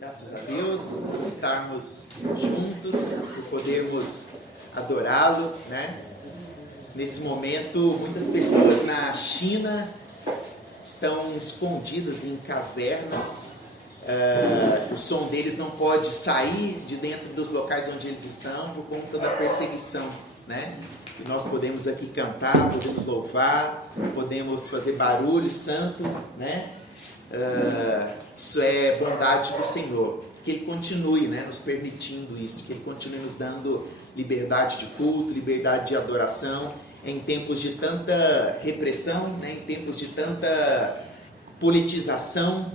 Graças a Deus por estarmos juntos, por podermos adorá-lo, né? Nesse momento, muitas pessoas na China estão escondidas em cavernas. O som deles não pode sair de dentro dos locais onde eles estão por conta da perseguição, né? E nós podemos aqui cantar, podemos louvar, podemos fazer barulho santo, né? Isso é bondade do Senhor, que Ele continue, né, nos permitindo isso, que Ele continue nos dando liberdade de culto, liberdade de adoração, em tempos de tanta repressão, né, em tempos de tanta politização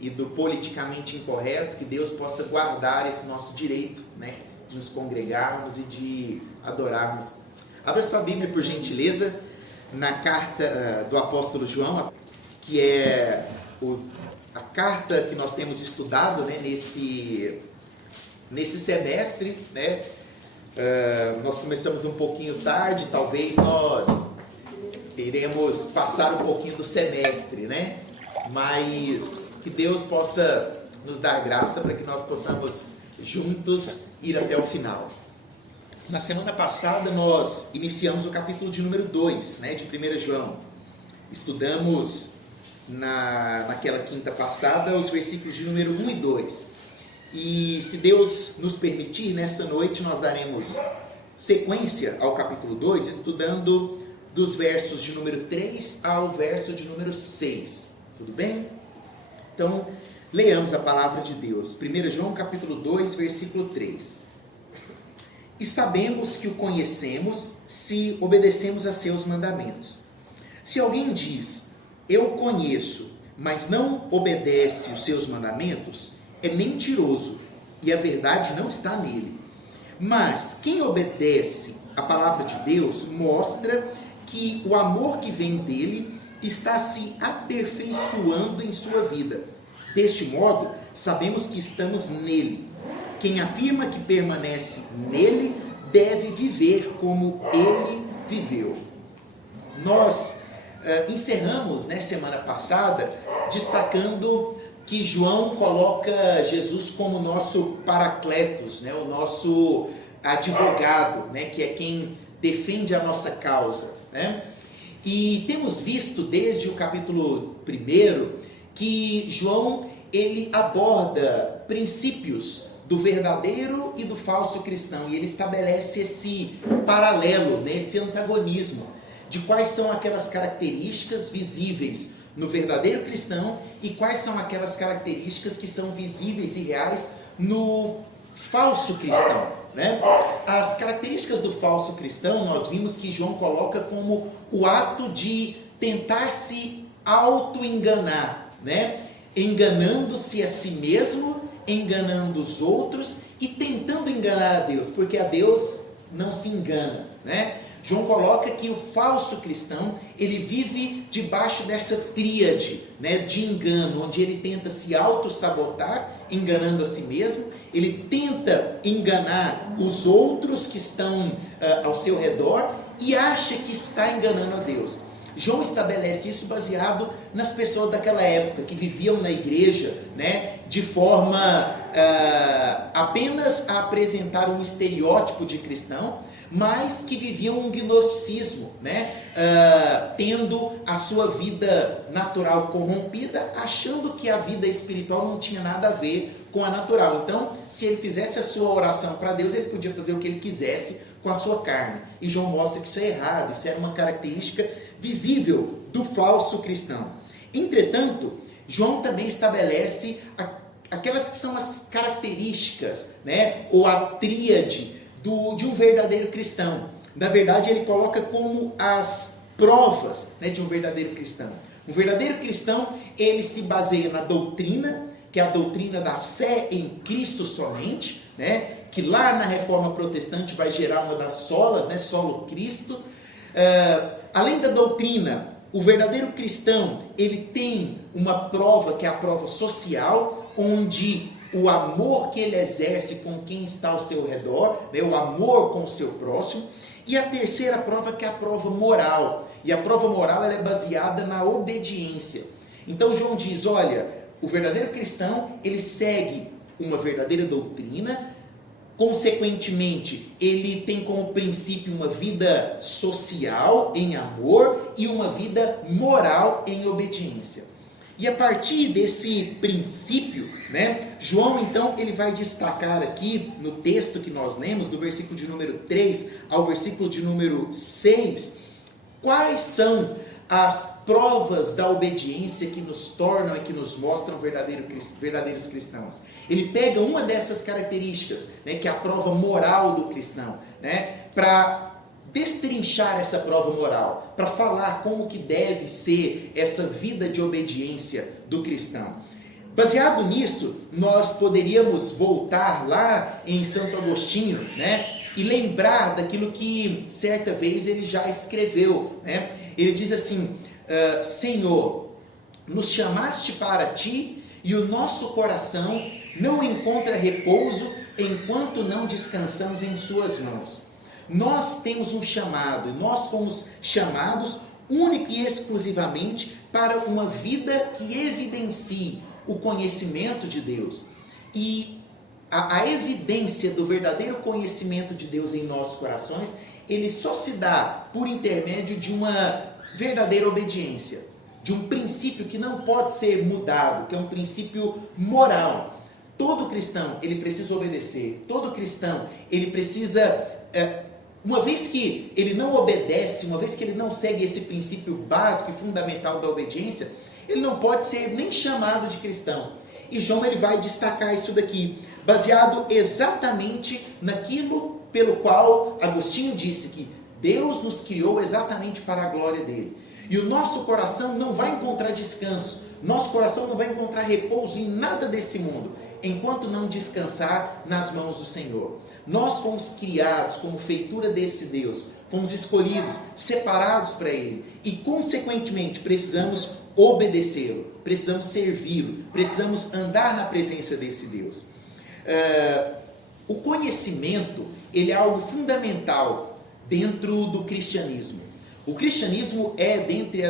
e do politicamente incorreto, que Deus possa guardar esse nosso direito, né, de nos congregarmos e de adorarmos. Abra sua Bíblia, por gentileza, na carta do apóstolo João, que é a carta que nós temos estudado, né, nesse semestre, né? Nós começamos um pouquinho tarde, talvez nós iremos passar um pouquinho do semestre, né? Mas que Deus possa nos dar graça para que nós possamos juntos ir até o final. Na semana passada nós iniciamos o capítulo de número 2, né, de 1 João. Estudamos naquela quinta passada os versículos de número 1 e 2. E se Deus nos permitir, nessa noite nós daremos sequência ao capítulo 2, estudando dos versos de número 3 ao verso de número 6. Tudo bem? Então, leamos a palavra de Deus. 1 João capítulo 2, versículo 3. E sabemos que o conhecemos se obedecemos a seus mandamentos. Se alguém diz: eu conheço, mas não obedece os seus mandamentos, é mentiroso, e a verdade não está nele. Mas quem obedece a palavra de Deus mostra que o amor que vem dele está se aperfeiçoando em sua vida. Deste modo, sabemos que estamos nele. Quem afirma que permanece nele deve viver como ele viveu. Nós encerramos, né, semana passada, destacando que João coloca Jesus como nosso paracletos, né, o nosso advogado, né, que é quem defende a nossa causa, né? E temos visto desde o capítulo 1 que João ele aborda princípios do verdadeiro e do falso cristão, e ele estabelece esse paralelo, né, esse antagonismo de quais são aquelas características visíveis no verdadeiro cristão e quais são aquelas características que são visíveis e reais no falso cristão, né? As características do falso cristão nós vimos que João coloca como o ato de tentar se auto-enganar, né? Enganando-se a si mesmo, enganando os outros e tentando enganar a Deus, porque a Deus não se engana, né? João coloca que o falso cristão, ele vive debaixo dessa tríade, né, de engano, onde ele tenta se auto-sabotar, enganando a si mesmo, ele tenta enganar os outros que estão ao seu redor e acha que está enganando a Deus. João estabelece isso baseado nas pessoas daquela época, que viviam na igreja, né, de forma apenas a apresentar um estereótipo de cristão, mas que viviam um gnosticismo, né? Tendo a sua vida natural corrompida, achando que a vida espiritual não tinha nada a ver com a natural. Então, se ele fizesse a sua oração para Deus, ele podia fazer o que ele quisesse com a sua carne. E João mostra que isso é errado, isso era uma característica visível do falso cristão. Entretanto, João também estabelece aquelas que são as características, né? Ou a tríade de um verdadeiro cristão. Na verdade, ele coloca como as provas, né, de um verdadeiro cristão. Um verdadeiro cristão, ele se baseia na doutrina, que é a doutrina da fé em Cristo somente, né, que lá na Reforma Protestante vai gerar uma das solas, né, solo Cristo. Além da doutrina, o verdadeiro cristão, ele tem uma prova, que é a prova social, onde o amor que ele exerce com quem está ao seu redor, né, o amor com o seu próximo. E a terceira prova, que é a prova moral. E a prova moral ela é baseada na obediência. Então João diz, olha, O verdadeiro cristão, ele segue uma verdadeira doutrina, consequentemente, ele tem como princípio uma vida social em amor e uma vida moral em obediência. E a partir desse princípio, né, João então ele vai destacar aqui no texto que nós lemos, do versículo de número 3 ao versículo de número 6, quais são as provas da obediência que nos tornam e que nos mostram verdadeiros cristãos. Ele pega uma dessas características, né, que é a prova moral do cristão, né, para destrinchar essa prova moral, para falar como que deve ser essa vida de obediência do cristão. Baseado nisso, nós poderíamos voltar lá em Santo Agostinho, né, e lembrar daquilo que certa vez ele já escreveu, né? Ele diz assim: Senhor, nos chamaste para ti e o nosso coração não encontra repouso enquanto não descansamos em suas mãos. Nós temos um chamado, nós fomos chamados única e exclusivamente para uma vida que evidencie o conhecimento de Deus. E a evidência do verdadeiro conhecimento de Deus em nossos corações, ele só se dá por intermédio de uma verdadeira obediência, de um princípio que não pode ser mudado, que é um princípio moral. Todo cristão, ele precisa obedecer. Todo cristão, ele precisa, uma vez que ele não obedece, uma vez que ele não segue esse princípio básico e fundamental da obediência, ele não pode ser nem chamado de cristão. E João ele vai destacar isso daqui, baseado exatamente naquilo pelo qual Agostinho disse que Deus nos criou exatamente para a glória dele. E o nosso coração não vai encontrar descanso, nosso coração não vai encontrar repouso em nada desse mundo, enquanto não descansar nas mãos do Senhor. Nós fomos criados como feitura desse Deus, fomos escolhidos, separados para Ele, e consequentemente precisamos obedecê-lo, precisamos servi-lo, precisamos andar na presença desse Deus. O conhecimento, ele é algo fundamental dentro do cristianismo. O cristianismo é, dentre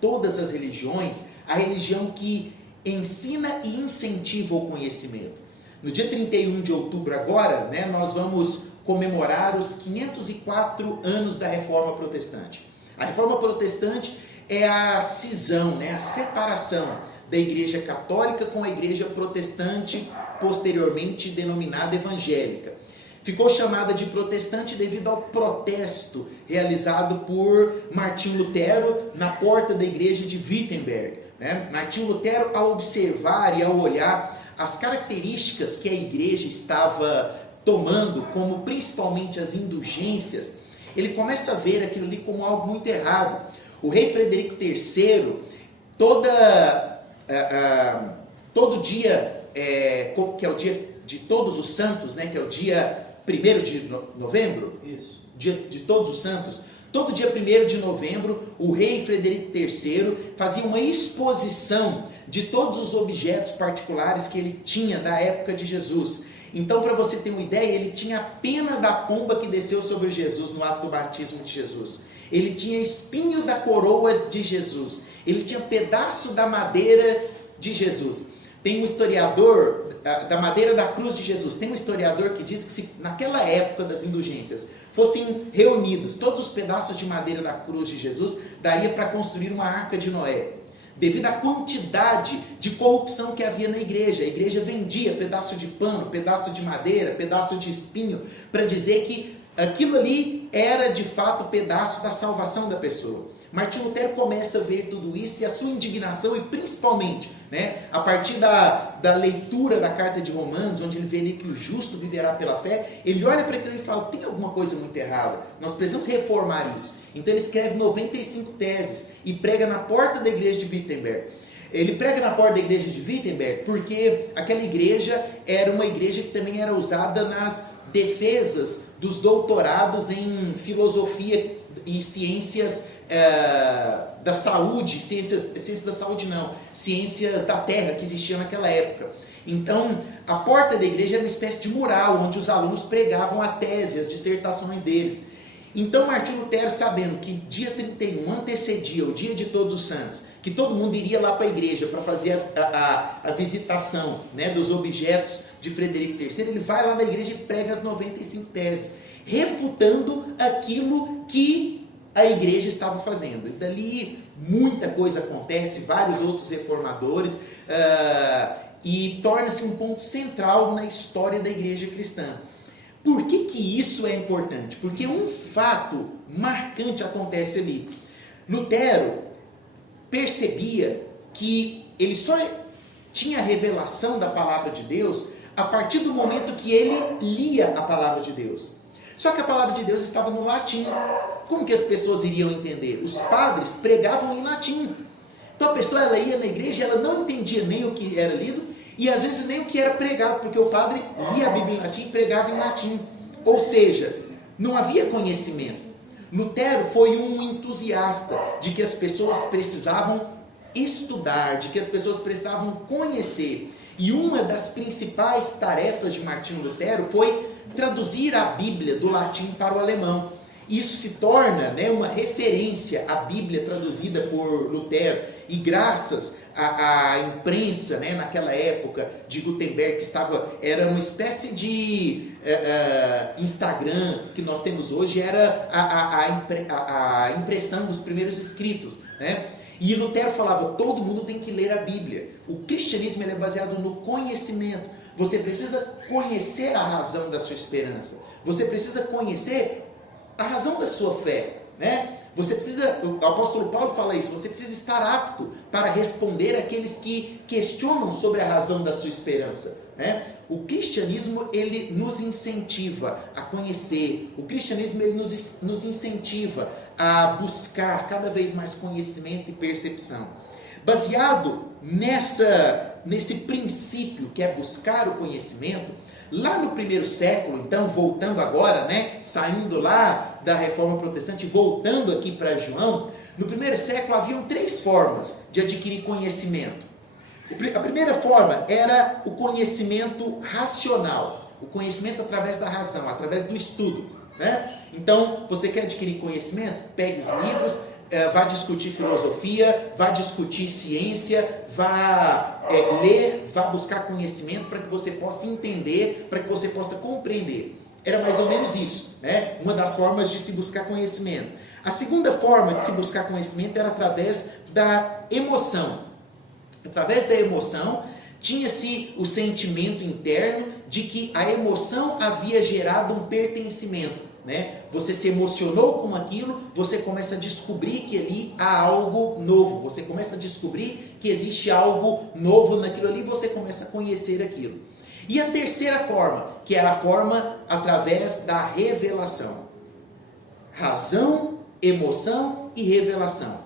todas as religiões, a religião que ensina e incentiva o conhecimento. No dia 31 de outubro agora, né, nós vamos comemorar os 504 anos da Reforma Protestante. A Reforma Protestante é a cisão, né, a separação da Igreja Católica com a Igreja Protestante, posteriormente denominada evangélica. Ficou chamada de protestante devido ao protesto realizado por Martinho Lutero na porta da igreja de Wittenberg, né? Martinho Lutero, ao observar e ao olhar as características que a igreja estava tomando, como principalmente as indulgências, ele começa a ver aquilo ali como algo muito errado. O rei Frederico III, todo dia, que é o dia de Todos os Santos, né, que é o dia 1º de novembro, isso. Dia de Todos os Santos, todo dia 1º de novembro, o rei Frederico III fazia uma exposição de todos os objetos particulares que ele tinha da época de Jesus. Então, para você ter uma ideia, ele tinha a pena da pomba que desceu sobre Jesus no ato do batismo de Jesus. Ele tinha espinho da coroa de Jesus. Ele tinha pedaço da madeira de Jesus. Tem um historiador, da madeira da cruz de Jesus, tem um historiador que diz que se naquela época das indulgências fossem reunidos todos os pedaços de madeira da cruz de Jesus, daria para construir uma arca de Noé. Devido à quantidade de corrupção que havia na igreja, a igreja vendia pedaço de pano, pedaço de madeira, pedaço de espinho, para dizer que aquilo ali era de fato pedaço da salvação da pessoa. Martinho Lutero começa a ver tudo isso e a sua indignação, e principalmente, né, a partir da leitura da carta de Romanos, onde ele vê ali que o justo viverá pela fé, ele olha para aquilo e fala: tem alguma coisa muito errada, nós precisamos reformar isso. Então ele escreve 95 teses e prega na porta da igreja de Wittenberg. Ele prega na porta da igreja de Wittenberg porque aquela igreja era uma igreja que também era usada nas defesas dos doutorados em filosofia e ciências da saúde, ciências da saúde não, ciências da terra que existiam naquela época. Então, a porta da igreja era uma espécie de mural, onde os alunos pregavam a tese, as dissertações deles. Então Martinho Lutero, sabendo que dia 31 antecedia o dia de Todos os Santos, que todo mundo iria lá para a igreja para fazer a visitação, né, dos objetos de Frederico III, ele vai lá na igreja e prega as 95 teses, refutando aquilo que a igreja estava fazendo. E dali muita coisa acontece, vários outros reformadores, e torna-se um ponto central na história da igreja cristã. Por que isso é importante? Porque um fato marcante acontece ali. Lutero percebia que ele só tinha a revelação da palavra de Deus a partir do momento que ele lia a palavra de Deus. Só que a palavra de Deus estava no latim. Como que as pessoas iriam entender? Os padres pregavam em latim. Então a pessoa ela ia na igreja e ela não entendia nem o que era lido, e às vezes nem o que era pregado, porque o padre lia a Bíblia em latim e pregava em latim. Ou seja, não havia conhecimento. Lutero foi um entusiasta de que as pessoas precisavam estudar, de que as pessoas precisavam conhecer. E uma das principais tarefas de Martinho Lutero foi traduzir a Bíblia do latim para o alemão. Isso se torna, né, uma referência à Bíblia traduzida por Lutero, e graças à imprensa, né, naquela época de Gutenberg, era uma espécie de Instagram que nós temos hoje, era a impressão dos primeiros escritos, né? E Lutero falava, todo mundo tem que ler a Bíblia. O cristianismo ele é baseado no conhecimento. Você precisa conhecer a razão da sua esperança. Você precisa conhecer a razão da sua fé, né? Você precisa, o apóstolo Paulo fala isso, você precisa estar apto para responder àqueles que questionam sobre a razão da sua esperança, né? O cristianismo, ele nos incentiva a conhecer, o cristianismo, ele nos incentiva a buscar cada vez mais conhecimento e percepção. Baseado nesse princípio que é buscar o conhecimento, lá no primeiro século, então, voltando agora, né, saindo lá da Reforma Protestante, voltando aqui para João, no primeiro século haviam 3 formas de adquirir conhecimento. A primeira forma era o conhecimento racional, o conhecimento através da razão, através do estudo, né? Então, você quer adquirir conhecimento? Pegue os livros, vá discutir filosofia, vá discutir ciência, vá ler, vá buscar conhecimento para que você possa entender, para que você possa compreender. Era mais ou menos isso, né? Uma das formas de se buscar conhecimento. A segunda forma de se buscar conhecimento era através da emoção. Através da emoção, tinha-se o sentimento interno de que a emoção havia gerado um pertencimento, né? Você se emocionou com aquilo, você começa a descobrir que ali há algo novo, você começa a descobrir que existe algo novo naquilo ali, você começa a conhecer aquilo. E a terceira forma, que era a forma através da revelação. Razão, emoção e revelação.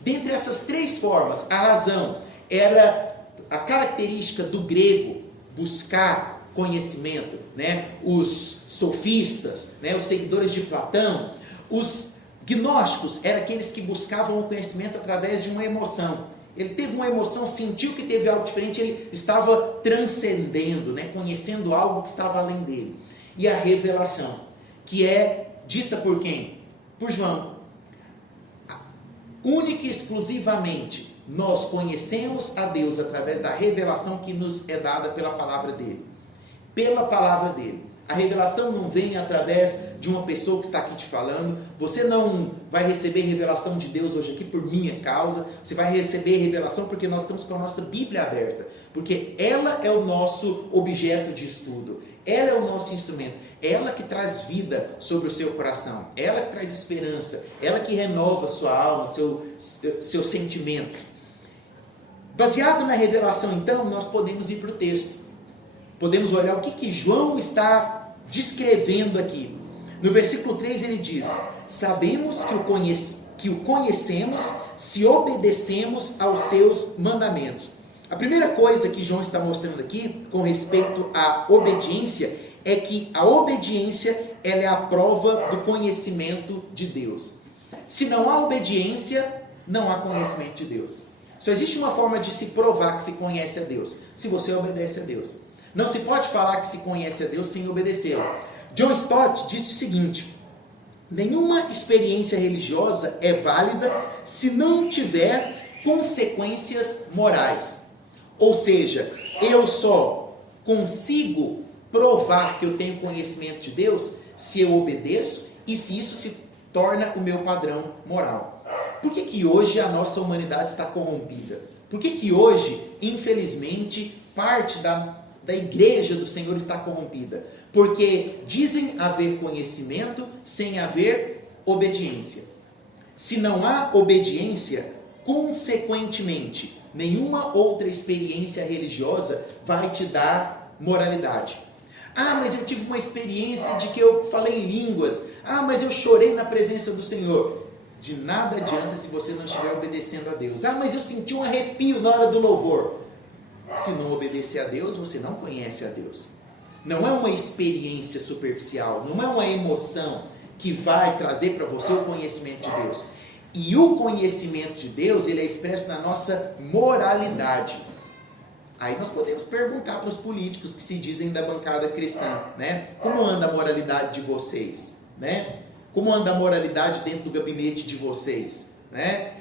Dentre essas 3 formas, a razão era a característica do grego, buscar conhecimento, né? Os sofistas, né? Os seguidores de Platão, os gnósticos eram aqueles que buscavam o conhecimento através de uma emoção. Ele teve uma emoção, sentiu que teve algo diferente, ele estava transcendendo, né? Conhecendo algo que estava além dele. E a revelação, que é dita por quem? Por João. Única e exclusivamente nós conhecemos a Deus através da revelação que nos é dada pela palavra dele. Pela palavra dele. A revelação não vem através de uma pessoa que está aqui te falando. Você não vai receber revelação de Deus hoje aqui por minha causa. Você vai receber revelação porque nós estamos com a nossa Bíblia aberta. Porque ela é o nosso objeto de estudo. Ela é o nosso instrumento. Ela que traz vida sobre o seu coração. Ela que traz esperança. Ela que renova sua alma, seus sentimentos. Baseado na revelação, então, nós podemos ir para o texto. Podemos olhar o que João está descrevendo aqui. No versículo 3 ele diz: sabemos que o conhecemos se obedecemos aos seus mandamentos. A primeira coisa que João está mostrando aqui com respeito à obediência é que a obediência ela é a prova do conhecimento de Deus. Se não há obediência, não há conhecimento de Deus. Só existe uma forma de se provar que se conhece a Deus: se você obedece a Deus. Não se pode falar que se conhece a Deus sem obedecê-lo. John Stott disse o seguinte: Nenhuma experiência religiosa é válida se não tiver consequências morais. Ou seja, eu só consigo provar que eu tenho conhecimento de Deus se eu obedeço e se isso se torna o meu padrão moral. Por que hoje a nossa humanidade está corrompida? Por que hoje, infelizmente, parte da igreja do Senhor está corrompida? Porque dizem haver conhecimento sem haver obediência. Se não há obediência, consequentemente, nenhuma outra experiência religiosa vai te dar moralidade. Ah, mas eu tive uma experiência de que eu falei em línguas. Ah, mas eu chorei na presença do Senhor. De nada adianta se você não estiver obedecendo a Deus. Ah, mas eu senti um arrepio na hora do louvor. Se não obedecer a Deus, você não conhece a Deus. Não é uma experiência superficial, não é uma emoção que vai trazer para você o conhecimento de Deus. E o conhecimento de Deus, ele é expresso na nossa moralidade. Aí nós podemos perguntar para os políticos que se dizem da bancada cristã, né? Como anda a moralidade de vocês, né? Como anda a moralidade dentro do gabinete de vocês, né?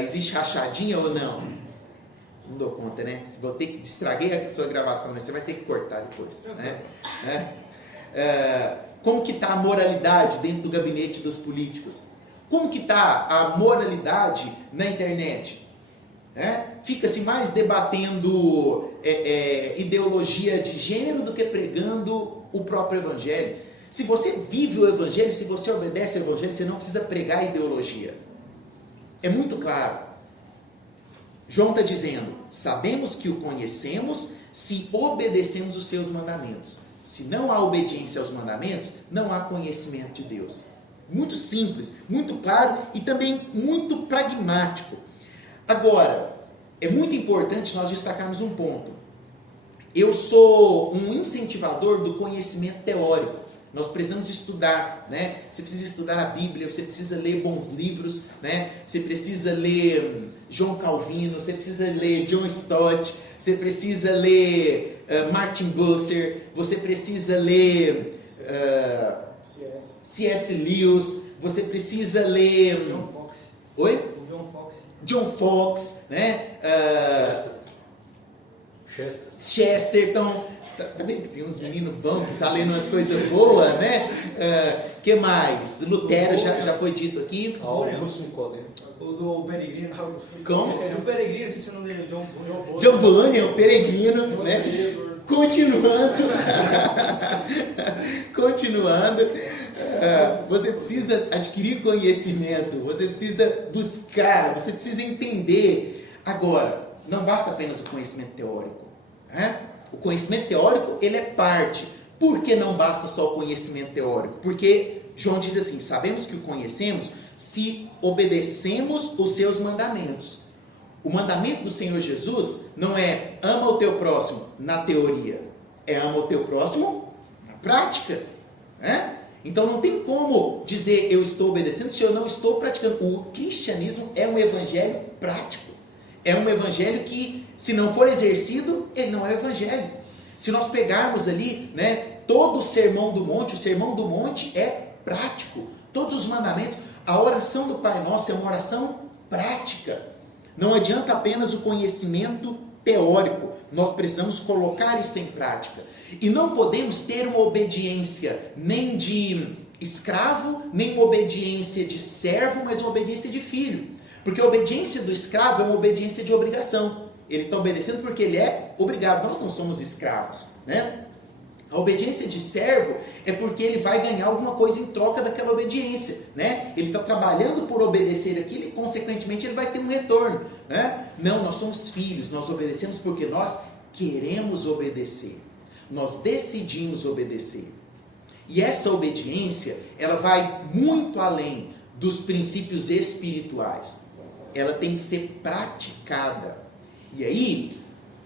Existe rachadinha ou não? Não dou conta, né? Vou ter que estraguei a sua gravação, né? Você vai ter que cortar depois, né? Como que está a moralidade dentro do gabinete dos políticos? Como que está a moralidade na internet? Fica-se mais debatendo ideologia de gênero do que pregando o próprio evangelho. Se você vive o evangelho, se você obedece ao evangelho, você não precisa pregar ideologia. É muito claro. João está dizendo, sabemos que o conhecemos se obedecemos os seus mandamentos. Se não há obediência aos mandamentos, não há conhecimento de Deus. Muito simples, muito claro e também muito pragmático. Agora, é muito importante nós destacarmos um ponto. Eu sou um incentivador do conhecimento teórico. Nós precisamos estudar, né? Você precisa estudar a Bíblia, você precisa ler bons livros, né? Você precisa ler João Calvino, você precisa ler John Stott, você precisa ler Martin Bucer, você precisa ler C.S. Lewis, você precisa ler... John Fox. Oi? John Fox. John Fox, né? Chester. Então, tá vendo que tem uns meninos bons que tá lendo umas coisas boas, né? Que mais? Lutero já foi dito aqui. Augusto Nicodemo. O do Peregrino. Como? Do Peregrino, não sei se o nome dele é John John Bunyan, o Peregrino, né? Continuando, você precisa adquirir conhecimento, você precisa buscar, você precisa entender. Agora, não basta apenas o conhecimento teórico, né? O conhecimento teórico, ele é parte. Por que não basta só o conhecimento teórico? Porque João diz assim, sabemos que o conhecemos se obedecemos os seus mandamentos. O mandamento do Senhor Jesus não é ama o teu próximo na teoria, é ama o teu próximo na prática, né? Então não tem como dizer eu estou obedecendo se eu não estou praticando. O cristianismo é um evangelho prático, é um evangelho que, se não for exercido, ele não é o evangelho. Se nós pegarmos ali, né, todo o sermão do monte é prático, todos os mandamentos, a oração do Pai Nosso é uma oração prática. Não adianta apenas o conhecimento teórico, nós precisamos colocar isso em prática. E não podemos ter uma obediência nem de escravo, nem uma obediência de servo, mas uma obediência de filho. Porque a obediência do escravo é uma obediência de obrigação. Ele está obedecendo porque ele é obrigado, nós não somos escravos, né? A obediência de servo é porque ele vai ganhar alguma coisa em troca daquela obediência, né? Ele está trabalhando por obedecer aquilo e, consequentemente, ele vai ter um retorno, né? Não, nós somos filhos, nós obedecemos porque nós queremos obedecer. Nós decidimos obedecer. E essa obediência, ela vai muito além dos princípios espirituais. Ela tem que ser praticada. E aí,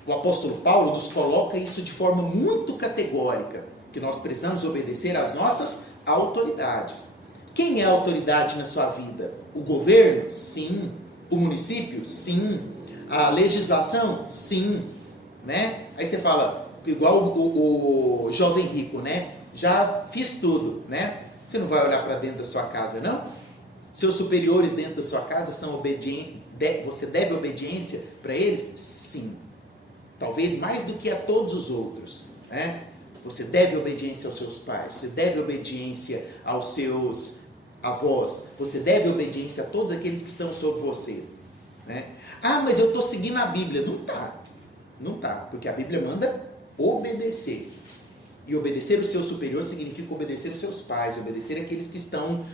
o apóstolo Paulo nos coloca isso de forma muito categórica, que nós precisamos obedecer às nossas autoridades. Quem é a autoridade na sua vida? O governo? Sim. O município? Sim. A legislação? Sim. Né? Aí você fala, igual o jovem rico, né? Já fiz tudo, né? Você não vai olhar para dentro da sua casa, não? Seus superiores dentro da sua casa são obedientes, você deve obediência para eles? Sim. Talvez mais do que a todos os outros, né? Você deve obediência aos seus pais, você deve obediência aos seus avós, você deve obediência a todos aqueles que estão sobre você, né? Ah, mas eu estou seguindo a Bíblia. Não tá, porque a Bíblia manda obedecer. E obedecer o seu superior significa obedecer os seus pais, obedecer aqueles que estão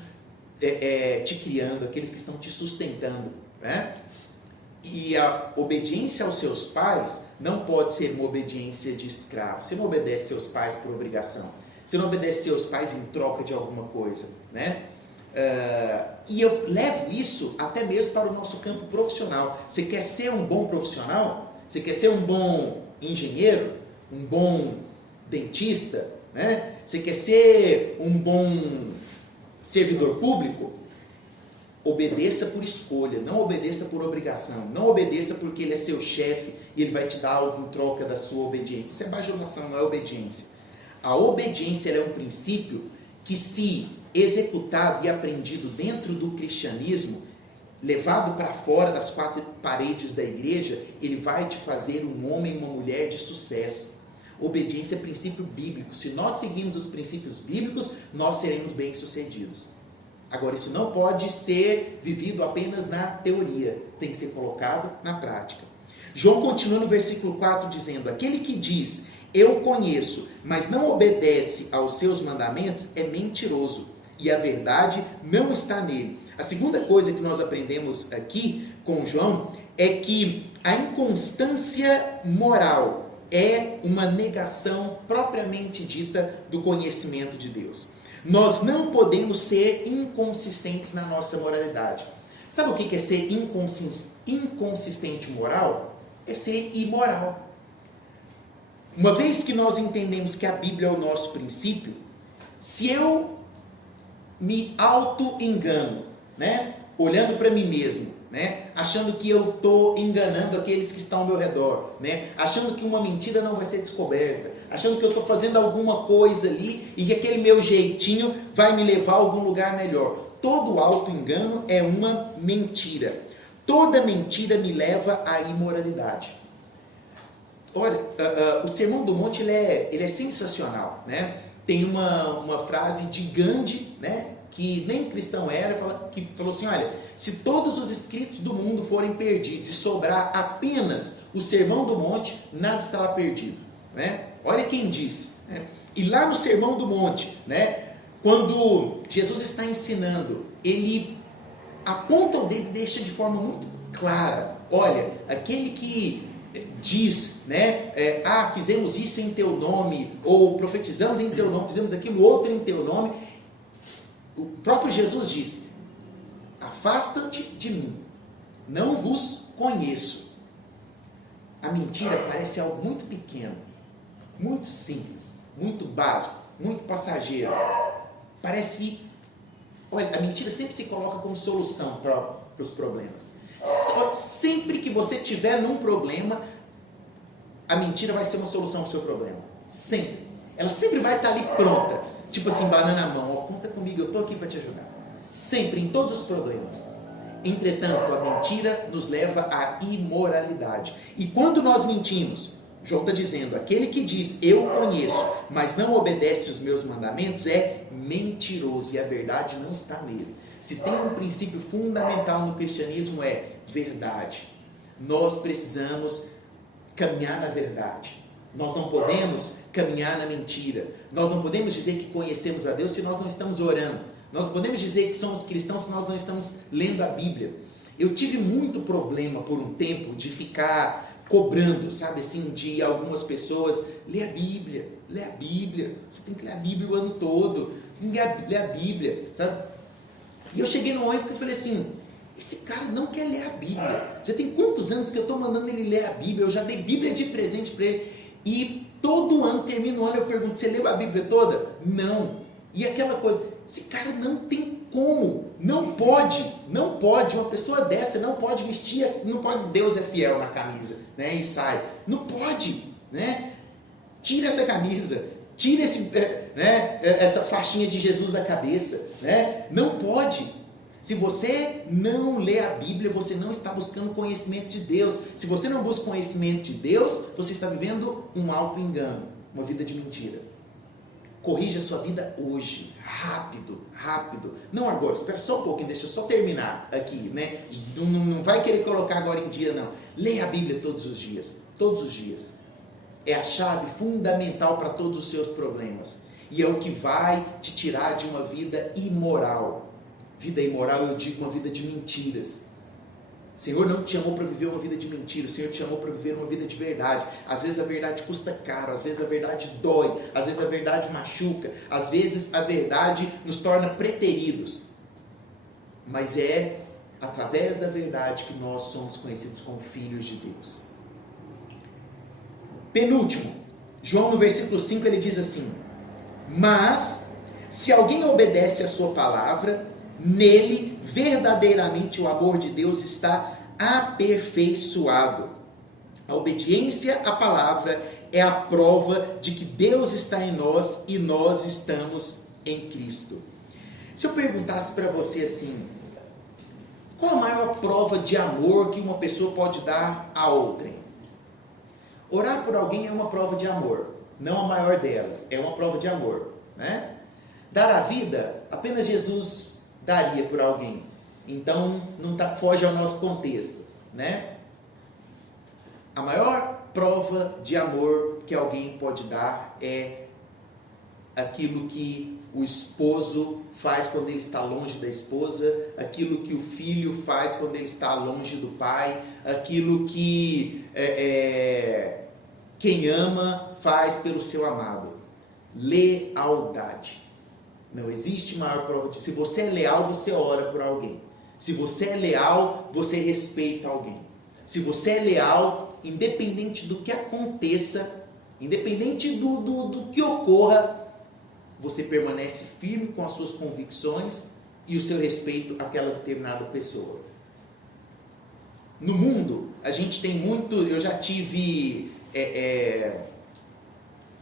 te criando, aqueles que estão te sustentando, né? E a obediência aos seus pais não pode ser uma obediência de escravo. Você não obedece seus pais por obrigação. Você não obedece seus pais em troca de alguma coisa, né? E eu levo isso até mesmo para o nosso campo profissional. Você quer ser um bom profissional? Você quer ser um bom engenheiro? Um bom dentista? Né? Você quer ser um bom servidor público? Obedeça por escolha, não obedeça por obrigação. Não obedeça porque ele é seu chefe e ele vai te dar algo em troca da sua obediência. Isso é bajulação, não é obediência. A obediência é um princípio que, se executado e aprendido dentro do cristianismo, levado para fora das quatro paredes da igreja, ele vai te fazer um homem e uma mulher de sucesso. Obediência é princípio bíblico. Se nós seguirmos os princípios bíblicos, nós seremos bem-sucedidos. Agora, isso não pode ser vivido apenas na teoria, tem que ser colocado na prática. João continua no versículo 4 dizendo: aquele que diz, eu conheço, mas não obedece aos seus mandamentos, é mentiroso, e a verdade não está nele. A segunda coisa que nós aprendemos aqui com João é que a inconstância moral é uma negação propriamente dita do conhecimento de Deus. Nós não podemos ser inconsistentes na nossa moralidade. Sabe o que é ser inconsistente moral? É ser imoral. Uma vez que nós entendemos que a Bíblia é o nosso princípio, se eu me auto-engano, né? Olhando para mim mesmo, né? Achando que eu estou enganando aqueles que estão ao meu redor, né? Achando que uma mentira não vai ser descoberta, achando que eu estou fazendo alguma coisa ali e que aquele meu jeitinho vai me levar a algum lugar melhor. Todo auto-engano é uma mentira. Toda mentira me leva à imoralidade. Olha, o Sermão do Monte ele é sensacional, né? Tem uma frase de Gandhi, né? Que nem cristão era, que falou assim: olha, se todos os escritos do mundo forem perdidos e sobrar apenas o Sermão do Monte, nada estará perdido, né? Olha quem disse, né? E lá no Sermão do Monte, né? Quando Jesus está ensinando, ele aponta o dedo e deixa de forma muito clara: olha, aquele que diz, né, fizemos isso em teu nome, ou profetizamos em teu nome, fizemos aquilo outro em teu nome. O próprio Jesus disse: afasta-te de mim, não vos conheço. A mentira parece algo muito pequeno, muito simples, muito básico, muito passageiro. Parece, olha, a mentira sempre se coloca como solução para os problemas. Sempre que você tiver num problema, a mentira vai ser uma solução para o seu problema. Sempre. Ela sempre vai estar ali pronta. Tipo assim, banana na mão. Ó, conta comigo, eu estou aqui para te ajudar. Sempre, em todos os problemas. Entretanto, a mentira nos leva à imoralidade. E quando nós mentimos, João está dizendo: aquele que diz, eu conheço, mas não obedece os meus mandamentos, é mentiroso. E a verdade não está nele. Se tem um princípio fundamental no cristianismo, é verdade. Nós precisamos caminhar na verdade. Nós não podemos caminhar na mentira. Nós não podemos dizer que conhecemos a Deus se nós não estamos orando. Nós não podemos dizer que somos cristãos se nós não estamos lendo a Bíblia. Eu tive muito problema por um tempo de ficar cobrando, sabe assim, de algumas pessoas: lê a Bíblia, você tem que ler a Bíblia o ano todo, você tem que ler a Bíblia, sabe? E eu cheguei num momento que eu falei assim: esse cara não quer ler a Bíblia. Já tem quantos anos que eu estou mandando ele ler a Bíblia? Eu já dei Bíblia de presente para ele. E todo ano, termina o ano, eu pergunto: você leu a Bíblia toda? Não. E aquela coisa, esse cara não tem como, não pode, uma pessoa dessa não pode vestir, não pode, Deus é fiel na camisa, né? E sai. Não pode, né? Tira essa camisa. Tira essa faixinha de Jesus da cabeça, né? Não pode. Se você não lê a Bíblia, você não está buscando conhecimento de Deus. Se você não busca conhecimento de Deus, você está vivendo um auto-engano, uma vida de mentira. Corrija a sua vida hoje, rápido, rápido. Não agora, espera só um pouquinho, deixa eu só terminar aqui, né? Não vai querer colocar agora em dia, não. Leia a Bíblia todos os dias, todos os dias. É a chave fundamental para todos os seus problemas. E é o que vai te tirar de uma vida imoral. Vida imoral, eu digo, uma vida de mentiras. O Senhor não te chamou para viver uma vida de mentira, o Senhor te chamou para viver uma vida de verdade. Às vezes a verdade custa caro, às vezes a verdade dói, às vezes a verdade machuca, às vezes a verdade nos torna preteridos. Mas é através da verdade que nós somos conhecidos como filhos de Deus. Penúltimo, João no versículo 5 ele diz assim: mas se alguém obedece a sua palavra, nele verdadeiramente o amor de Deus está aperfeiçoado. A obediência à palavra é a prova de que Deus está em nós e nós estamos em Cristo. Se eu perguntasse para você assim, qual a maior prova de amor que uma pessoa pode dar a outrem? Orar por alguém é uma prova de amor, não a maior delas, é uma prova de amor, né? Dar a vida, apenas Jesus daria por alguém. Então, foge ao nosso contexto, né? A maior prova de amor que alguém pode dar é aquilo que o esposo faz quando ele está longe da esposa, aquilo que o filho faz quando ele está longe do pai, aquilo que quem ama faz pelo seu amado. Lealdade. Não existe maior prova de... Se você é leal, você ora por alguém. Se você é leal, você respeita alguém. Se você é leal, independente do que aconteça, independente do que ocorra, você permanece firme com as suas convicções e o seu respeito àquela determinada pessoa. No mundo, a gente tem muito... Eu já tive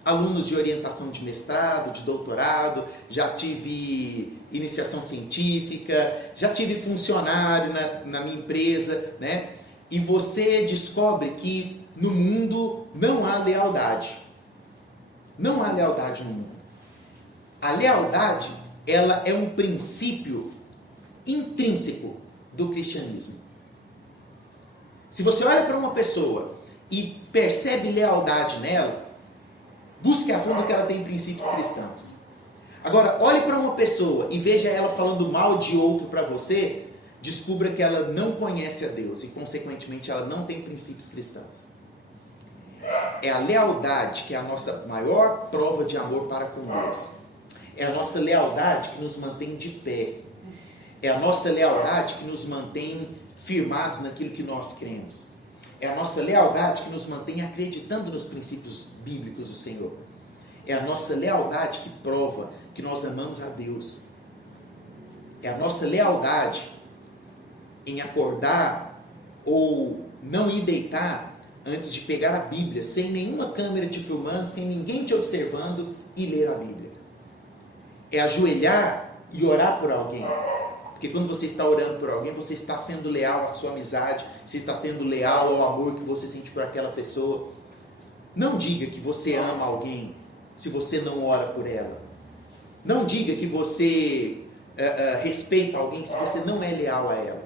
alunos de orientação de mestrado, de doutorado, já tive iniciação científica, já tive funcionário na minha empresa, né? E você descobre que no mundo não há lealdade. Não há lealdade no mundo. A lealdade, ela é um princípio intrínseco do cristianismo. Se você olha para uma pessoa e percebe lealdade nela, busque a fundo que ela tem princípios cristãos. Agora, olhe para uma pessoa e veja ela falando mal de outro para você, descubra que ela não conhece a Deus e, consequentemente, ela não tem princípios cristãos. É a lealdade que é a nossa maior prova de amor para com Deus. É a nossa lealdade que nos mantém de pé. É a nossa lealdade que nos mantém firmados naquilo que nós cremos. É a nossa lealdade que nos mantém acreditando nos princípios bíblicos do Senhor. É a nossa lealdade que prova que nós amamos a Deus. É a nossa lealdade em acordar ou não ir deitar antes de pegar a Bíblia, sem nenhuma câmera te filmando, sem ninguém te observando, e ler a Bíblia. É ajoelhar e orar por alguém. Porque quando você está orando por alguém, você está sendo leal à sua amizade, você está sendo leal ao amor que você sente por aquela pessoa. Não diga que você ama alguém se você não ora por ela. Não diga que você respeita alguém se você não é leal a ela.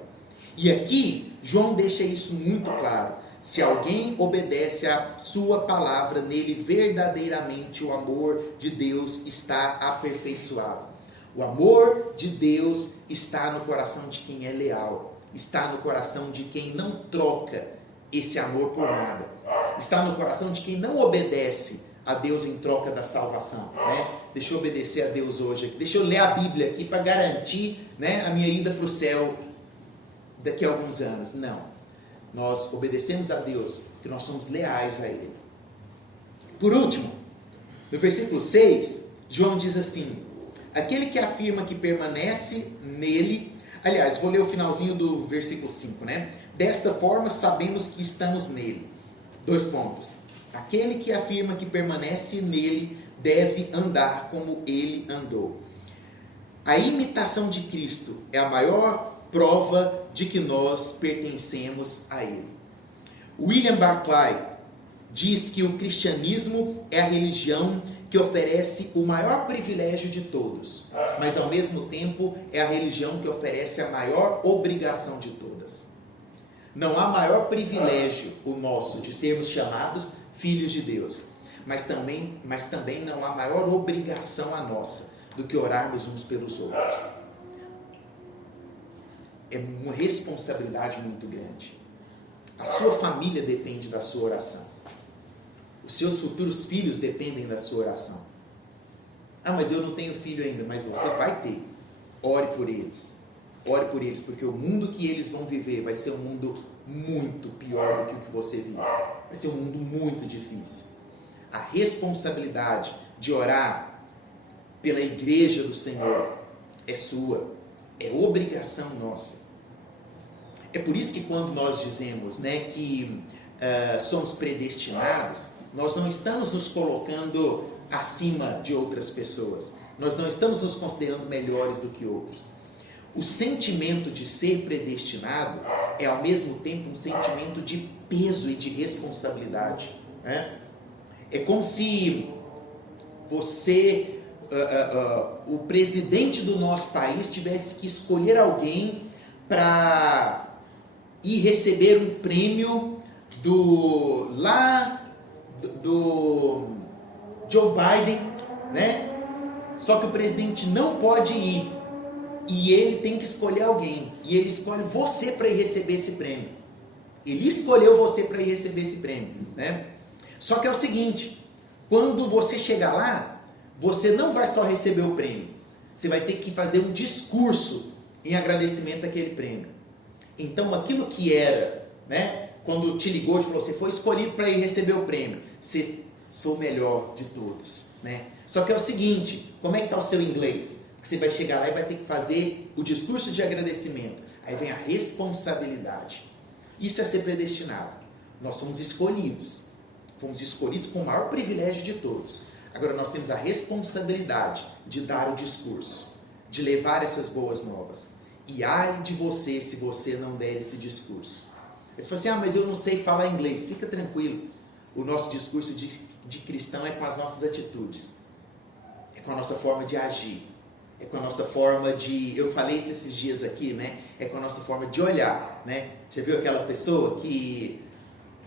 E aqui, João deixa isso muito claro. Se alguém obedece à sua palavra, nele verdadeiramente o amor de Deus está aperfeiçoado. O amor de Deus está no coração de quem é leal, está no coração de quem não troca esse amor por nada, está no coração de quem não obedece a Deus em troca da salvação, né? Deixa eu obedecer a Deus hoje aqui, deixa eu ler a Bíblia aqui para garantir, né, a minha ida para o céu daqui a alguns anos. Não, nós obedecemos a Deus porque nós somos leais a Ele. Por último, no versículo 6, João diz assim: aquele que afirma que permanece nele... Aliás, vou ler o finalzinho do versículo 5, né? Desta forma, sabemos que estamos nele. 2 pontos. Aquele que afirma que permanece nele deve andar como ele andou. A imitação de Cristo é a maior prova de que nós pertencemos a ele. William Barclay diz que o cristianismo é a religião que oferece o maior privilégio de todos, mas ao mesmo tempo é a religião que oferece a maior obrigação de todas. Não há maior privilégio o nosso de sermos chamados filhos de Deus, mas também não há maior obrigação a nossa do que orarmos uns pelos outros. É uma responsabilidade muito grande. A sua família depende da sua oração. Os seus futuros filhos dependem da sua oração. Ah, mas eu não tenho filho ainda. Mas você vai ter. Ore por eles. Ore por eles, porque o mundo que eles vão viver vai ser um mundo muito pior do que o que você vive. Vai ser um mundo muito difícil. A responsabilidade de orar pela igreja do Senhor é sua. É obrigação nossa. É por isso que quando nós dizemos, que somos predestinados, nós não estamos nos colocando acima de outras pessoas. Nós não estamos nos considerando melhores do que outros. O sentimento de ser predestinado é ao mesmo tempo um sentimento de peso e de responsabilidade. É como se você, o presidente do nosso país, tivesse que escolher alguém para ir receber um prêmio do Joe Biden, Só que o presidente não pode ir e ele tem que escolher alguém, e ele escolhe você para ir receber esse prêmio. Ele escolheu você para ir receber esse prêmio, Só que é o seguinte, quando você chegar lá, você não vai só receber o prêmio, você vai ter que fazer um discurso em agradecimento àquele prêmio. Então, aquilo que era, quando te ligou e falou, você foi escolhido para ir receber o prêmio, você sou o melhor de todos, Só que é o seguinte, como é que está o seu inglês? Que você vai chegar lá e vai ter que fazer o discurso de agradecimento. Aí vem a responsabilidade. Isso é ser predestinado. Nós somos escolhidos com o maior privilégio de todos. Agora nós temos a responsabilidade de dar o discurso, de levar essas boas novas. E ai de você se você não der esse discurso. Aí você fala assim, mas eu não sei falar inglês. Fica tranquilo. O nosso discurso de cristão é com as nossas atitudes. É com a nossa forma de agir. É com a nossa forma de... Eu falei isso esses dias aqui, É com a nossa forma de olhar, Você viu aquela pessoa que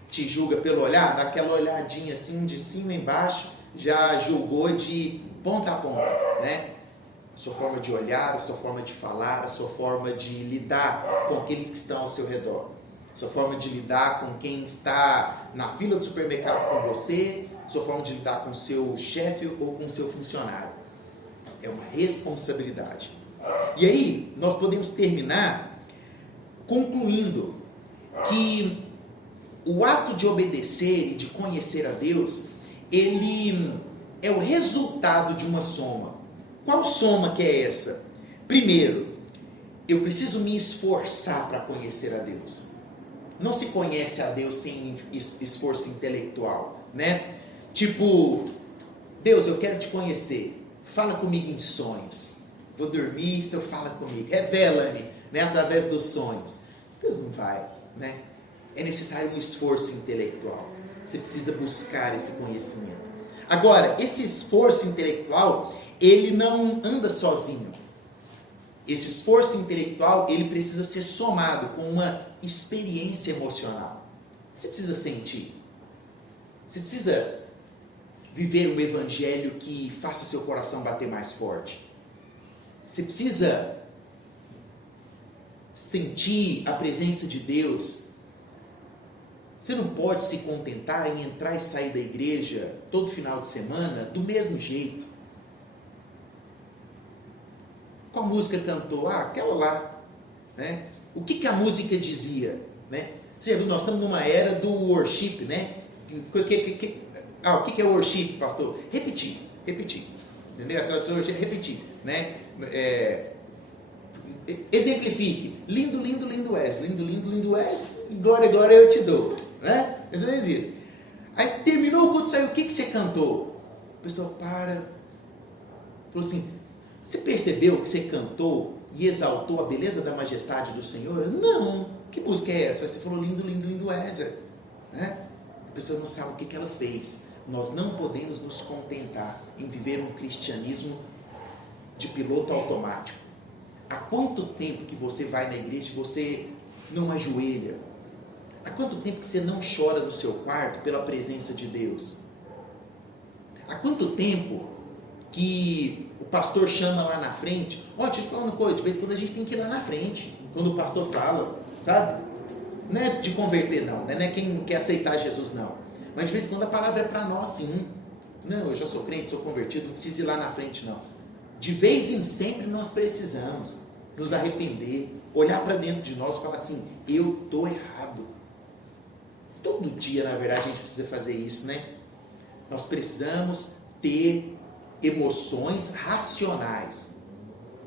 te julga pelo olhar? Dá aquela olhadinha assim, de cima embaixo, já julgou de ponta a ponta, A sua forma de olhar, a sua forma de falar, a sua forma de lidar com aqueles que estão ao seu redor. A sua forma de lidar com quem está na fila do supermercado com você, a sua forma de lidar com o seu chefe ou com o seu funcionário. É uma responsabilidade. E aí, nós podemos terminar concluindo que o ato de obedecer e de conhecer a Deus, ele é o resultado de uma soma. Qual soma que é essa? Primeiro, eu preciso me esforçar para conhecer a Deus. Não se conhece a Deus sem esforço intelectual, Tipo, Deus, eu quero te conhecer. Fala comigo em sonhos. Vou dormir, o Senhor fala comigo. Revela-me, através dos sonhos. Deus não vai, É necessário um esforço intelectual. Você precisa buscar esse conhecimento. Agora, esse esforço intelectual, ele não anda sozinho. Esse esforço intelectual, ele precisa ser somado com uma experiência emocional. Você precisa sentir. Você precisa viver um evangelho que faça seu coração bater mais forte. Você precisa sentir a presença de Deus. Você não pode se contentar em entrar e sair da igreja todo final de semana do mesmo jeito. Qual música cantou? Aquela lá. O que a música dizia? Você já viu, nós estamos numa era do worship, o que é worship, pastor? Repetir. Entendeu? A tradução é repetir, exemplifique. Lindo, lindo, lindo és. Lindo, lindo, lindo és. E glória, glória eu te dou. Mais ou menos isso. Aí terminou o culto, saiu. O que você cantou? pessoa para, falou assim, você percebeu que você cantou e exaltou a beleza da majestade do Senhor? Não, que música é essa? Você falou lindo, lindo, lindo Ézer, né? A pessoa não sabe o que ela fez. Nós não podemos nos contentar em viver um cristianismo de piloto automático. Há quanto tempo que você vai na igreja e você não ajoelha? Há quanto tempo que você não chora no seu quarto pela presença de Deus? Há quanto tempo que o pastor chama lá na frente? Deixa eu te falar uma coisa, de vez em quando a gente tem que ir lá na frente, quando o pastor fala, sabe? Não é de converter não, né? Não é quem quer aceitar Jesus não. Mas de vez em quando a palavra é para nós sim. Não, eu já sou crente, sou convertido, não preciso ir lá na frente não. De vez em sempre nós precisamos nos arrepender, olhar para dentro de nós e falar assim, eu estou errado. Todo dia, na verdade, a gente precisa fazer isso, né? Nós precisamos ter emoções racionais.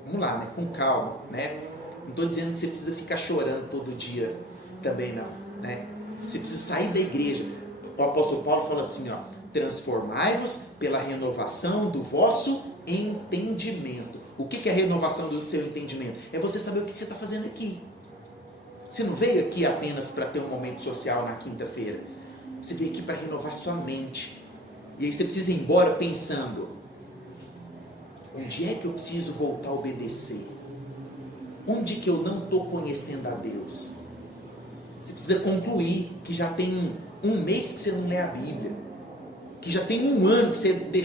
Vamos lá, né? Com calma, né? Não estou dizendo que você precisa ficar chorando todo dia também não, né? Você precisa sair da igreja. O apóstolo Paulo fala assim, transformai-vos pela renovação do vosso entendimento. O que é a renovação do seu entendimento? É você saber o que você está fazendo aqui. Você não veio aqui apenas para ter um momento social na quinta-feira. Você veio aqui para renovar sua mente. E aí você precisa ir embora pensando, onde é que eu preciso voltar a obedecer? Onde que eu não estou conhecendo a Deus? Você precisa concluir que já tem um mês que você não lê a Bíblia, que já tem um ano que você que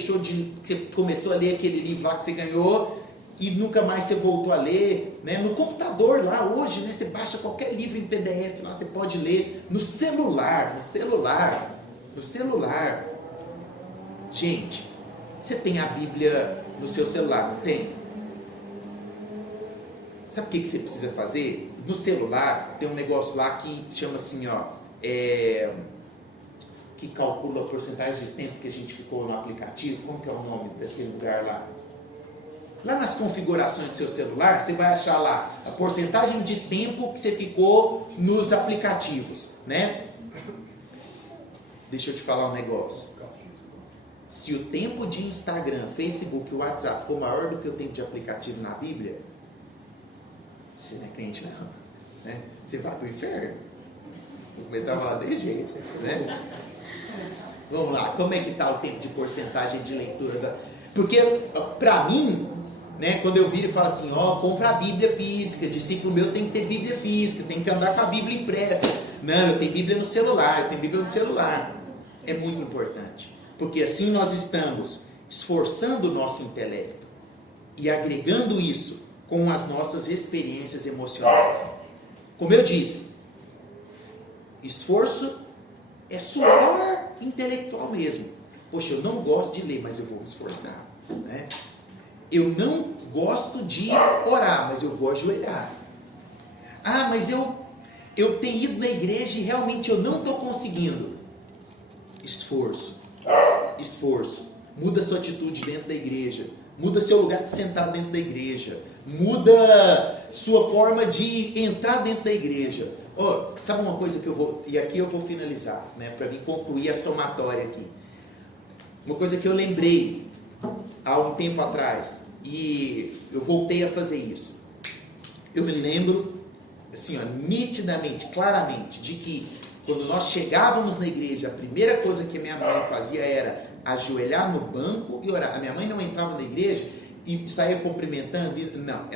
você começou a ler aquele livro lá que você ganhou e nunca mais você voltou a ler, né? No computador lá hoje, né? Você baixa qualquer livro em PDF lá, você pode ler no celular. Gente, você tem a Bíblia no seu celular, não tem? Sabe o que você precisa fazer? No celular tem um negócio lá que chama assim, que calcula a porcentagem de tempo que a gente ficou no aplicativo. Como que é o nome daquele lugar lá? Lá nas configurações do seu celular, você vai achar lá a porcentagem de tempo que você ficou nos aplicativos, né? Deixa eu te falar um negócio. Se o tempo de Instagram, Facebook e WhatsApp for maior do que o tempo de aplicativo na Bíblia, você não é crente não, né? Você vai para o inferno. Vou começar a falar de jeito, né? Vamos lá, como é que está o tempo de porcentagem de leitura? Porque para mim, né, quando eu viro e falo assim, compra a Bíblia física, discípulo meu tem que ter Bíblia física, tem que andar com a Bíblia impressa. Não, eu tenho Bíblia no celular, É muito importante, porque assim nós estamos esforçando o nosso intelecto e agregando isso com as nossas experiências emocionais. Como eu disse, esforço é suor intelectual mesmo. Poxa, eu não gosto de ler, mas eu vou me esforçar, né? Eu não gosto de orar, mas eu vou ajoelhar. Mas eu tenho ido na igreja e realmente eu não estou conseguindo. Esforço. Muda sua atitude dentro da igreja. Muda seu lugar de sentar dentro da igreja. Muda sua forma de entrar dentro da igreja. Sabe uma coisa que eu vou... E aqui eu vou finalizar, né? Para mim concluir a somatória aqui. Uma coisa que eu lembrei há um tempo atrás. E eu voltei a fazer isso. Eu me lembro, assim, nitidamente, claramente, de que quando nós chegávamos na igreja, a primeira coisa que minha mãe fazia era ajoelhar no banco e orar. A minha mãe não entrava na igreja e saía cumprimentando. Não,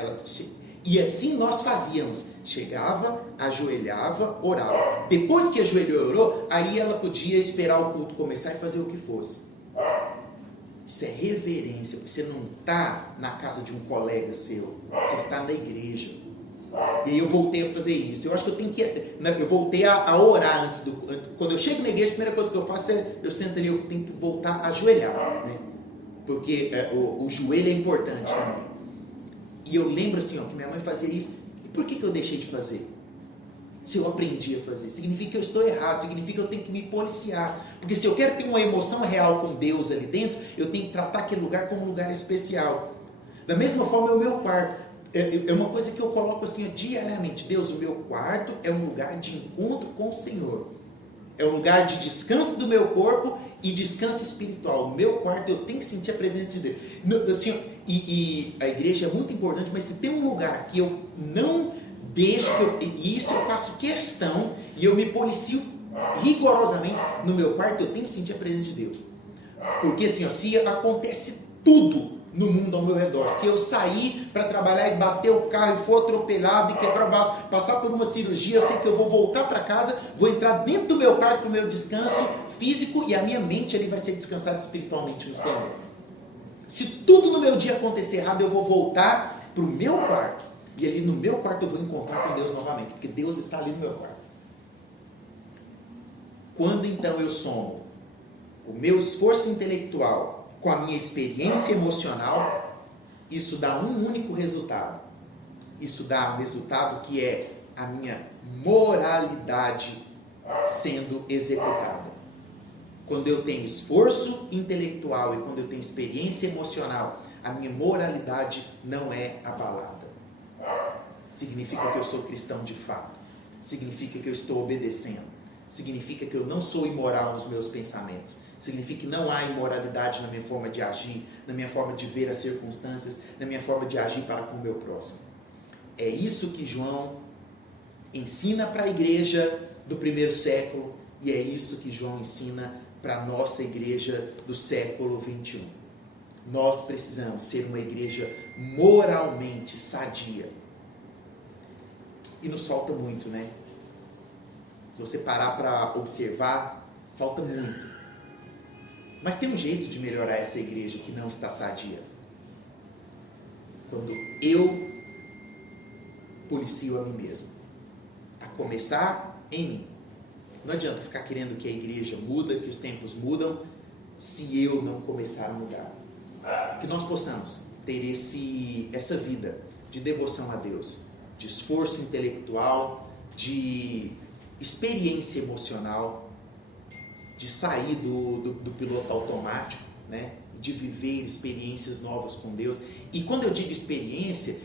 e assim nós fazíamos. Chegava, ajoelhava, orava. Depois que ajoelhou e orou, aí ela podia esperar o culto começar e fazer o que fosse. Isso é reverência, porque você não está na casa de um colega seu, você está na igreja. E aí eu voltei a fazer isso. Eu acho que eu voltei a orar antes quando eu chego na igreja, a primeira coisa que eu faço é, eu sento ali, eu tenho que voltar a ajoelhar, né? Porque o joelho é importante também. E eu lembro assim, que minha mãe fazia isso. E por que eu deixei de fazer? Se eu aprendi a fazer, significa que eu estou errado, significa que eu tenho que me policiar. Porque se eu quero ter uma emoção real com Deus ali dentro, eu tenho que tratar aquele lugar como um lugar especial. Da mesma forma é o meu quarto. É uma coisa que eu coloco assim diariamente. Deus, o meu quarto é um lugar de encontro com o Senhor. É o lugar de descanso do meu corpo e descanso espiritual. No meu quarto eu tenho que sentir a presença de Deus. Assim, e a igreja é muito importante, mas se tem um lugar que eu não deixo, e isso eu faço questão, e eu me policio rigorosamente, no meu quarto eu tenho que sentir a presença de Deus. Porque assim, se acontece tudo no mundo ao meu redor, se eu sair para trabalhar e bater o carro e for atropelado e quebrar o braço, passar por uma cirurgia, eu sei que eu vou voltar para casa, vou entrar dentro do meu quarto para o meu descanso físico e a minha mente ali vai ser descansada espiritualmente no Senhor. Se tudo no meu dia acontecer errado, eu vou voltar para o meu quarto e ali no meu quarto eu vou encontrar com Deus novamente, porque Deus está ali no meu quarto. Quando então eu somo o meu esforço intelectual com a minha experiência emocional, isso dá um único resultado. Isso dá um resultado que é a minha moralidade sendo executada. Quando eu tenho esforço intelectual e quando eu tenho experiência emocional, a minha moralidade não é abalada. Significa que eu sou cristão de fato. Significa que eu estou obedecendo. Significa que eu não sou imoral nos meus pensamentos. Significa que não há imoralidade na minha forma de agir, na minha forma de ver as circunstâncias, na minha forma de agir para com o meu próximo. É isso que João ensina para a igreja do primeiro século e é isso que João ensina para a nossa igreja do século 21. Nós precisamos ser uma igreja moralmente sadia. E nos falta muito, né? Se você parar para observar, falta muito. Mas tem um jeito de melhorar essa igreja que não está sadia. Quando eu policio a mim mesmo. A começar em mim. Não adianta ficar querendo que a igreja muda, que os tempos mudam, se eu não começar a mudar. Que nós possamos ter essa vida de devoção a Deus, de esforço intelectual, de experiência emocional, de sair do piloto automático, né? De viver experiências novas com Deus. E quando eu digo experiência,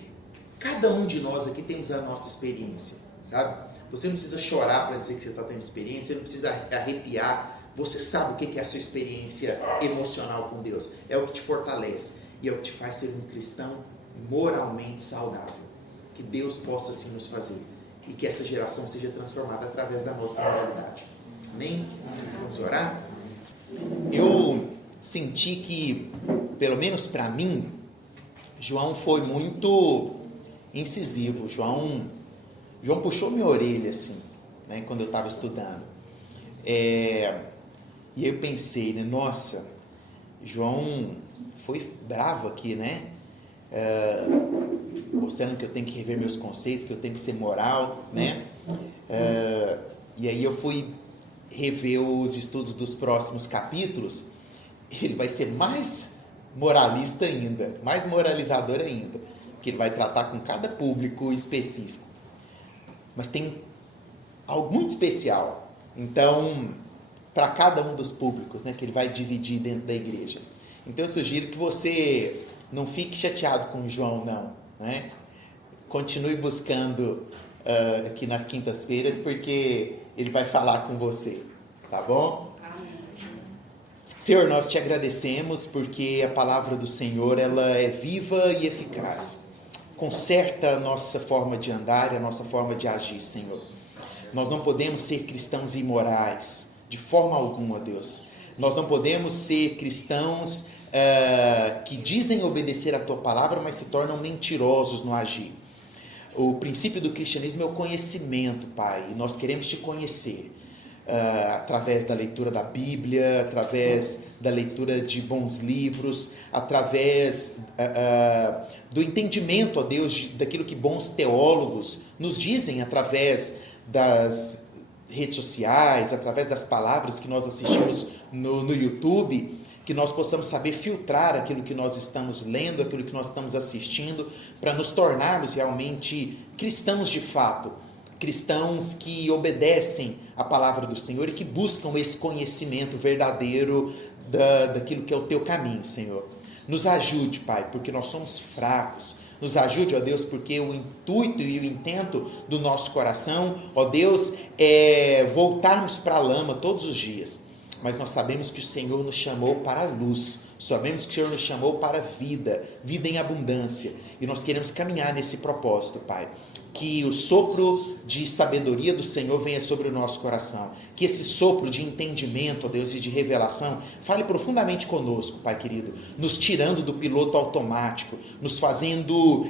cada um de nós aqui temos a nossa experiência, sabe? Você não precisa chorar para dizer que você está tendo experiência, você não precisa arrepiar, você sabe o que é a sua experiência emocional com Deus. É o que te fortalece e é o que te faz ser um cristão moralmente saudável. Que Deus possa assim nos fazer e que essa geração seja transformada através da nossa moralidade. Amém? Vamos orar? Eu senti que, pelo menos para mim, João foi muito incisivo. João puxou minha orelha, assim, né, quando eu estava estudando. E eu pensei, né, nossa, João foi bravo aqui, né? Mostrando que eu tenho que rever meus conceitos, que eu tenho que ser moral, né? E aí eu fui rever os estudos dos próximos capítulos. Ele vai ser mais moralista ainda, mais moralizador ainda, que ele vai tratar com cada público específico. Mas tem algo muito especial, então, para cada um dos públicos, né, que ele vai dividir dentro da igreja. Então eu sugiro que você não fique chateado com o João, não, né? Continue buscando aqui nas quintas-feiras, porque ele vai falar com você, tá bom? Senhor, nós te agradecemos porque a palavra do Senhor, ela é viva e eficaz. Conserta a nossa forma de andar e a nossa forma de agir, Senhor. Nós não podemos ser cristãos imorais, de forma alguma, Deus. Nós não podemos ser cristãos que dizem obedecer a Tua palavra, mas se tornam mentirosos no agir. O princípio do cristianismo é o conhecimento, Pai, e nós queremos Te conhecer. Através da leitura da Bíblia, através da leitura de bons livros, através do entendimento, ó Deus, daquilo que bons teólogos nos dizem através das redes sociais, através das palavras que nós assistimos no YouTube, que nós possamos saber filtrar aquilo que nós estamos lendo, aquilo que nós estamos assistindo, para nos tornarmos realmente cristãos de fato, cristãos que obedecem a palavra do Senhor e que buscam esse conhecimento verdadeiro daquilo que é o Teu caminho, Senhor. Nos ajude, Pai, porque nós somos fracos, Nos ajude, ó Deus, porque o intuito e o intento do nosso coração, ó Deus, é voltarmos para a lama todos os dias. Mas nós sabemos que o Senhor nos chamou para a luz. Sabemos que o Senhor nos chamou para a vida, vida em abundância. E nós queremos caminhar nesse propósito, Pai. Que o sopro de sabedoria do Senhor venha sobre o nosso coração. Que esse sopro de entendimento, ó Deus, e de revelação fale profundamente conosco, Pai querido. Nos tirando do piloto automático, nos fazendo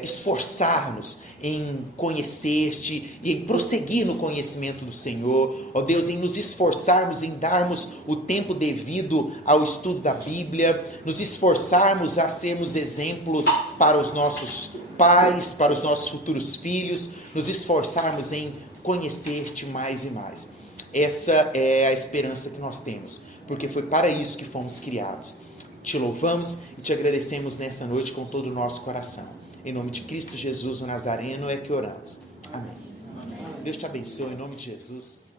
esforçar-nos em conhecer-te e em prosseguir no conhecimento do Senhor. Ó Deus, em nos esforçarmos, em darmos o tempo devido ao estudo da Bíblia, nos esforçarmos a sermos exemplos para os nossos pais, para os nossos futuros filhos, nos esforçarmos em conhecer-te mais e mais. Essa é a esperança que nós temos, porque foi para isso que fomos criados. Te louvamos e te agradecemos nessa noite com todo o nosso coração. Em nome de Cristo Jesus, o Nazareno, é que oramos. Amém. Deus te abençoe, em nome de Jesus.